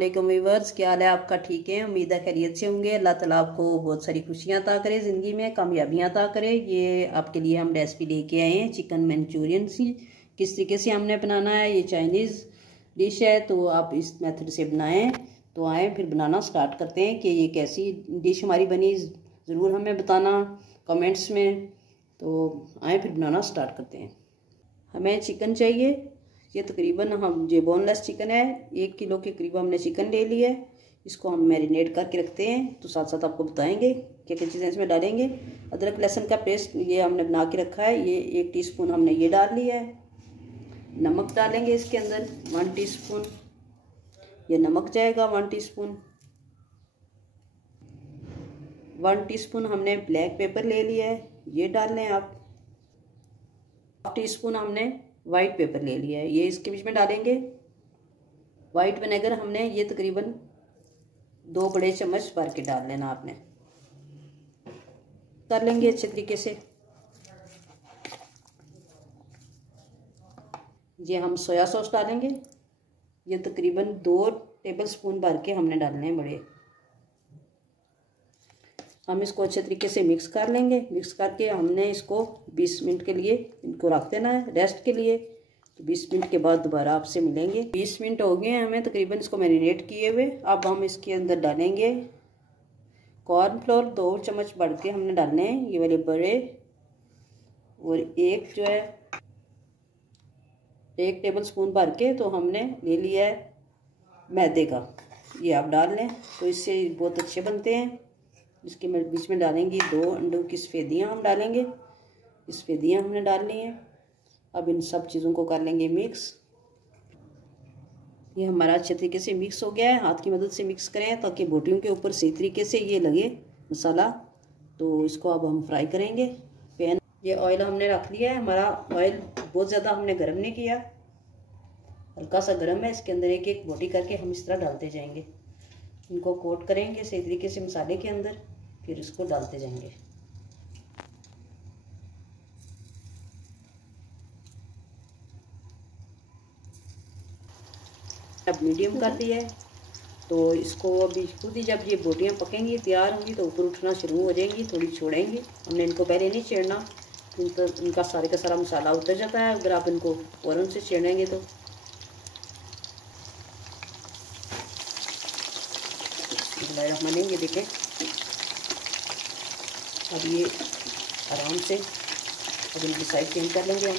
वालेकुम व्यूअर्स, क्या हाल है आपका? ठीक है, उम्मीद है खैरियत से होंगे। अल्लाह ताला आपको बहुत सारी खुशियां अता करे, ज़िंदगी में कामयाबियां अता करे। ये आपके लिए हम रेसिपी लेके आए हैं चिकन मंचूरियन सी। किस तरीके से हमने बनाना है, ये चाइनीज़ डिश है, तो आप इस मेथड से बनाएं। तो आए फिर बनाना स्टार्ट करते हैं कि ये कैसी डिश हमारी बनी, ज़रूर हमें बताना कमेंट्स में। तो आए फिर बनाना स्टार्ट करते हैं। हमें चिकन चाहिए, ये तकरीबन हम ये बोनलेस चिकन है, 1 किलो के करीब हमने चिकन ले लिया है। इसको हम मैरिनेट करके रखते हैं, तो साथ साथ आपको बताएंगे क्या क्या चीज़ें इसमें डालेंगे। अदरक लहसुन का पेस्ट ये हमने बना के रखा है, ये 1 टीस्पून हमने ये डाल लिया है। नमक डालेंगे इसके अंदर 1 टीस्पून, ये नमक जाएगा 1 टीस्पून। 1 टीस्पून हमने ब्लैक पेपर ले लिया है, ये डाल लें आप। 1 टीस्पून हमने वाइट पेपर ले लिया है, ये इसके बीच में डालेंगे। वाइट विनेगर हमने ये तकरीबन 2 बड़े चम्मच भर के डाल लेना आपने। कर लेंगे अच्छे तरीके से। ये हम सोया सॉस डालेंगे, ये तकरीबन 2 टेबलस्पून भर के हमने डालने हैं बड़े। हम इसको अच्छे तरीके से मिक्स कर लेंगे। मिक्स करके हमने इसको 20 मिनट के लिए इनको रख देना है रेस्ट के लिए। तो 20 मिनट के बाद दोबारा आपसे मिलेंगे। 20 मिनट हो गए हैं हमें तकरीबन इसको मैरिनेट किए हुए। अब हम इसके अंदर डालेंगे कॉर्नफ्लोर 2 चम्मच बढ़ के हमने डालने हैं, ये वाले बड़े। और एक जो है 1 टेबलस्पून भर के तो हमने ले लिया है मैदे का, ये आप डाल लें, तो इससे बहुत अच्छे बनते हैं। इसके बीच में डालेंगे 2 अंडों की सफ़ेदियाँ हम डालेंगे, सफ़ेदियाँ हमने डाल ली हैं। अब इन सब चीज़ों को कर लेंगे मिक्स। ये हमारा अच्छे तरीके से मिक्स हो गया है। हाथ की मदद से मिक्स करें ताकि बोटियों के ऊपर सही तरीके से ये लगे मसाला। तो इसको अब हम फ्राई करेंगे। पैन ये ऑयल हमने रख लिया है। हमारा ऑयल बहुत ज़्यादा हमने गर्म नहीं किया, हल्का सा गर्म है। इसके अंदर एक एक बोटी करके हम इस तरह डालते जाएंगे। इनको कोट करेंगे सही तरीके से मसाले के अंदर, फिर इसको डालते जाएंगे। अब मीडियम कर दिया है, तो इसको अभी खुद ही जब ये बोटियां पकेंगी तैयार होंगी तो ऊपर उठना शुरू हो जाएंगी, थोड़ी छोड़ेंगे। हमने इनको पहले नहीं छेड़ना, इनका सारे का सारा मसाला उतर जाता है अगर आप इनको फ़ौरन से छेड़ेंगे तो। मनेंगे देखें, अब ये आराम से अब इनकी साइड चेंज कर लेंगे हम।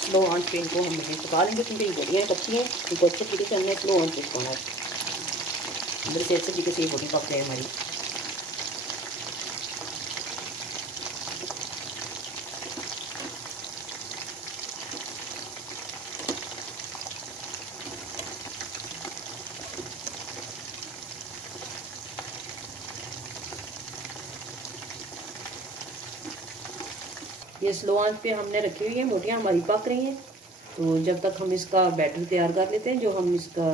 स्लो आंच पे इनको हम पका लेंगे क्योंकि ये बोटियाँ कच्ची हैं। इनको अच्छे तरीके से हमने स्लो आंच पे पकाना है, अंदर से अच्छे तरीके से ये बोटी पक जाए हमारी। ये स्लो आंच पे हमने रखी हुई है, मोटियाँ हमारी पक रही हैं। तो जब तक हम इसका बैटर तैयार कर लेते हैं, जो हम इसका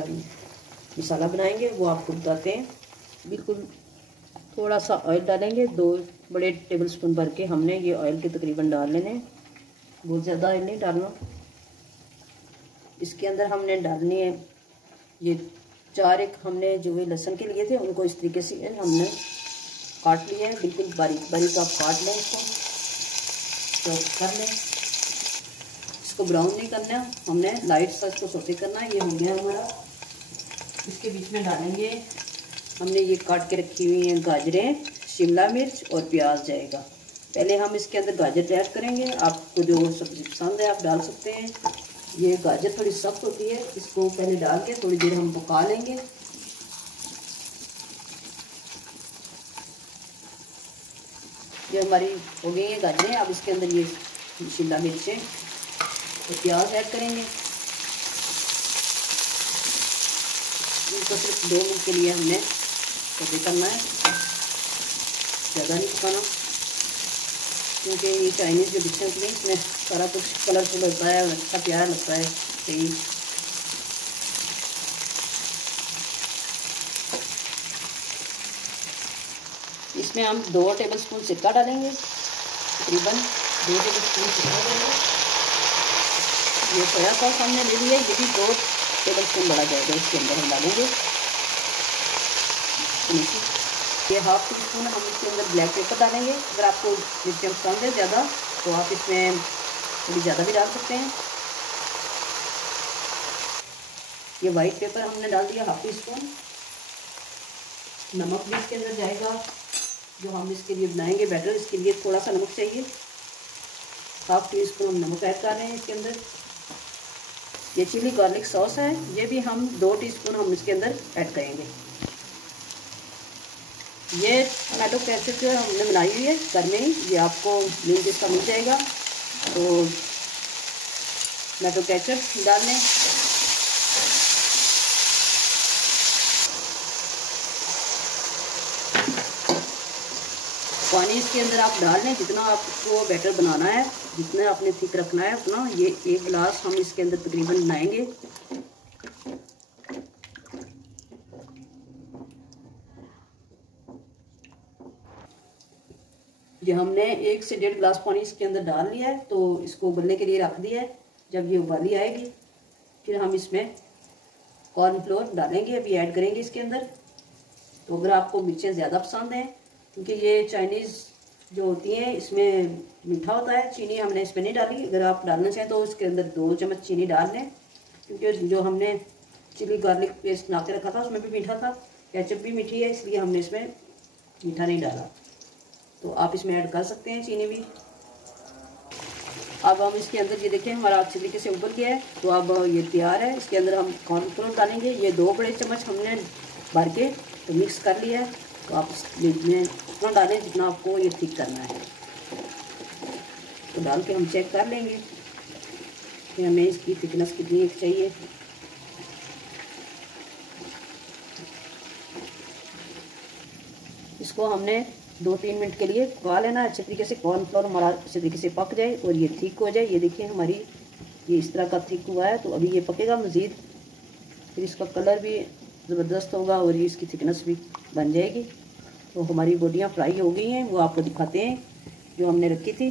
मसाला बनाएंगे वो आपको बताते हैं। बिल्कुल थोड़ा सा ऑयल डालेंगे, 2 बड़े टेबलस्पून भर के हमने ये ऑयल के तकरीबन डाल लेने, बहुत ज़्यादा ऑयल नहीं डालना। इसके अंदर हमने डालनी है ये 4 एक हमने जो भी लहसुन के लिए थे उनको इस तरीके से हमने काट लिया है, बिल्कुल बारीक बारीक आप काट लें। इसको चॉप कर लें, इसको ब्राउन नहीं करना, हमने लाइट सा इसको सौते करना है। ये हो गया हमारा। इसके बीच में डालेंगे हमने ये काट के रखी हुई हैं गाजरें, शिमला मिर्च और प्याज जाएगा। पहले हम इसके अंदर गाजर ऐड करेंगे, आपको जो सब्ज़ी पसंद है आप डाल सकते हैं। ये गाजर थोड़ी सख्त होती है, इसको पहले डाल के थोड़ी देर हम पका लेंगे। ये हमारी हो गई है गाजरें। अब इसके अंदर ये शिमला मिर्चें और प्याज ऐड करेंगे। इनको सिर्फ 2 मिनट के लिए हमने सौते करना है, ज़्यादा नहीं पकाना, क्योंकि ये चाइनीज़ जो डिशें होती हैं इसमें सारा कुछ कलरफुल होता है, अच्छा प्यारा लगता है। सही इसमें हम 2 टेबलस्पून सिरका डालेंगे तकरीबन। 2 टेबलस्पून चिकन डालेंगे। ये सोया सॉस हमने ले लिया, ये भी 2 टेबलस्पून बड़ा जाएगा, इसके अंदर हम डालेंगे। ये 1/2 टीस्पून हम इसके अंदर ब्लैक पेपर डालेंगे। अगर आपको मिर्चें पसंद है ज़्यादा तो आप इसमें थोड़ी ज़्यादा भी डाल सकते हैं। ये वाइट पेपर हमने डाल दिया 1/2 टीस्पून। नमक भी इसके अंदर जाएगा, जो हम इसके लिए बनाएंगे बैटर, इसके लिए थोड़ा सा नमक चाहिए। 1/2 टीस्पून हम नमक ऐड कर रहे हैं इसके अंदर। ये चिली गार्लिक सॉस है, ये भी हम 2 टीस्पून हम इसके अंदर ऐड करेंगे। ये टमाटो केचप जो हमने बनाई हुई है घर में ही, ये आपको मिल जिसका मिल जाएगा। तो टमाटो केचप डाल लें। पानी इसके अंदर आप डाल लें जितना आपको बैटर बनाना है, जितना आपने थिक रखना है उतना। ये 1 गिलास हम इसके अंदर तकरीबन बनाएंगे। ये हमने 1 से 1.5 गिलास पानी इसके अंदर डाल लिया है, तो इसको उबलने के लिए रख दिया है। जब ये उबाली आएगी फिर हम इसमें कॉर्नफ्लोर डालेंगे, अभी ऐड करेंगे इसके अंदर। तो अगर आपको मिर्चें ज़्यादा पसंद हैं, क्योंकि ये चाइनीज़ जो होती हैं इसमें मीठा होता है, चीनी हमने इसमें नहीं डाली। अगर आप डालना चाहें तो इसके अंदर 2 चम्मच चीनी डाल लें, क्योंकि जो हमने चिली गार्लिक पेस्ट बना के रखा था उसमें भी मीठा था, केचप भी मीठी है, इसलिए हमने इसमें मीठा नहीं डाला। तो आप इसमें ऐड कर सकते हैं चीनी भी। अब हम इसके अंदर ये देखें हमारा अच्छे तरीके से उबल गया है, तो अब ये तैयार है। इसके अंदर हम कॉर्नफ्लोर डालेंगे, ये 2 बड़े चम्मच हमने भर के तो मिक्स कर लिया है। तो आप इसमें उतना डालें जितना आपको ये थिक करना है। तो डाल के हम चेक कर लेंगे कि हमें इसकी थिकनेस कितनी चाहिए। इसको हमने 2-3 मिनट के लिए पका लेना, अच्छे तरीके से कॉर्नफ्लोर हमारा अच्छे तरीके से पक जाए और ये थिक हो जाए। ये देखिए हमारी ये इस तरह का थिक हुआ है। तो अभी ये पकेगा मज़ीद, फिर इसका कलर भी ज़बरदस्त होगा और ये इसकी थिकनेस भी बन जाएगी। तो हमारी बोटियाँ फ्राई हो गई हैं, वो आपको दिखाते हैं जो हमने रखी थी,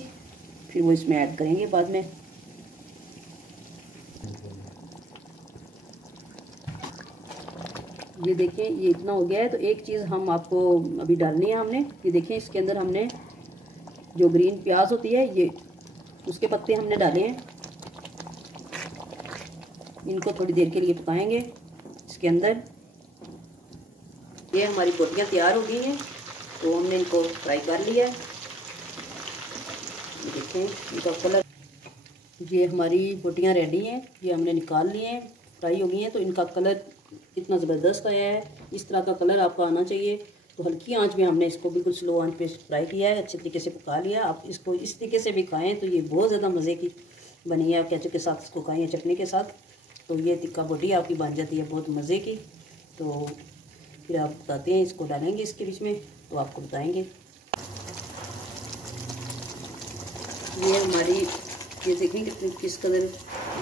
फिर वो इसमें ऐड करेंगे बाद में। ये देखें ये इतना हो गया है। तो एक चीज़ हम आपको अभी डालनी है हमने, ये देखें इसके अंदर हमने जो ग्रीन प्याज होती है ये उसके पत्ते हमने डाले हैं। इनको थोड़ी देर के लिए पकाएंगे इसके अंदर। ये हमारी बोटियाँ तैयार हो गई हैं, तो हमने इनको फ्राई कर लिया है। देखें इनका कलर, ये हमारी बोटियाँ रेडी हैं, ये हमने निकाल लिए हैं, फ्राई हो गई हैं। तो इनका कलर इतना ज़बरदस्त आया है, इस तरह का कलर आपका आना चाहिए। तो हल्की आंच में हमने इसको बिल्कुल स्लो आंच पे फ्राई किया है, अच्छे तरीके से पका लिया। आप इसको इस तरीके से भी खाएँ तो ये बहुत ज़्यादा मज़े की बनी है। आप केचप के साथ इसको खाएँ, चटनी के साथ, तो ये तिक्का बोटी आपकी बन जाती है बहुत मज़े की। तो फिर आप बताते हैं, इसको डालेंगे इसके बीच में तो आपको बताएंगे। ये हमारी ये देखें कितनी किस कलर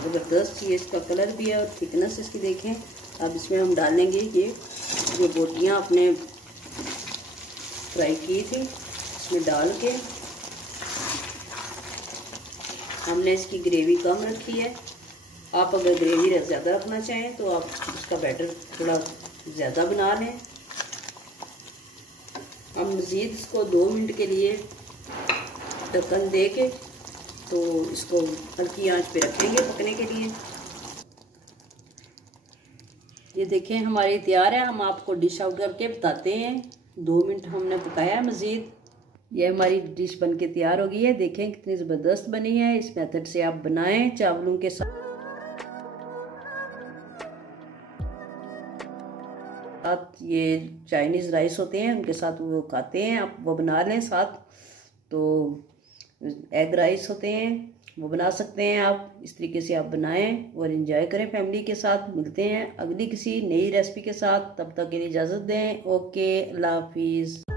ज़बरदस्त ये इसका कलर भी है और थिकनेस इसकी देखें। अब इसमें हम डालेंगे ये जो बोटियाँ आपने फ्राई की थी, इसमें डाल के हमने इसकी ग्रेवी कम रखी है। आप अगर ग्रेवी ज़्यादा रखना चाहें तो आप इसका बैटर थोड़ा ज़्यादा बना लें। हम मज़ीद इसको 2 मिनट के लिए ढक्कन दे के तो इसको हल्की आंच पे रखेंगे पकने के लिए। ये देखें हमारी तैयार है, हम आपको डिश आउट करके बताते हैं। 2 मिनट हमने पकाया है मज़ीद। ये हमारी डिश बनके तैयार हो गई है, देखें कितनी ज़बरदस्त बनी है। इस मेथड से आप बनाएं चावलों के साथ ये चाइनीज़ राइस होते हैं उनके साथ वो खाते हैं, आप वो बना लें साथ। तो एग राइस होते हैं वो बना सकते हैं आप, इस तरीके से आप बनाएं और एंजॉय करें फैमिली के साथ। मिलते हैं अगली किसी नई रेसिपी के साथ, तब तक के लिए इजाज़त दें। ओके, अल्लाह हाफिज़।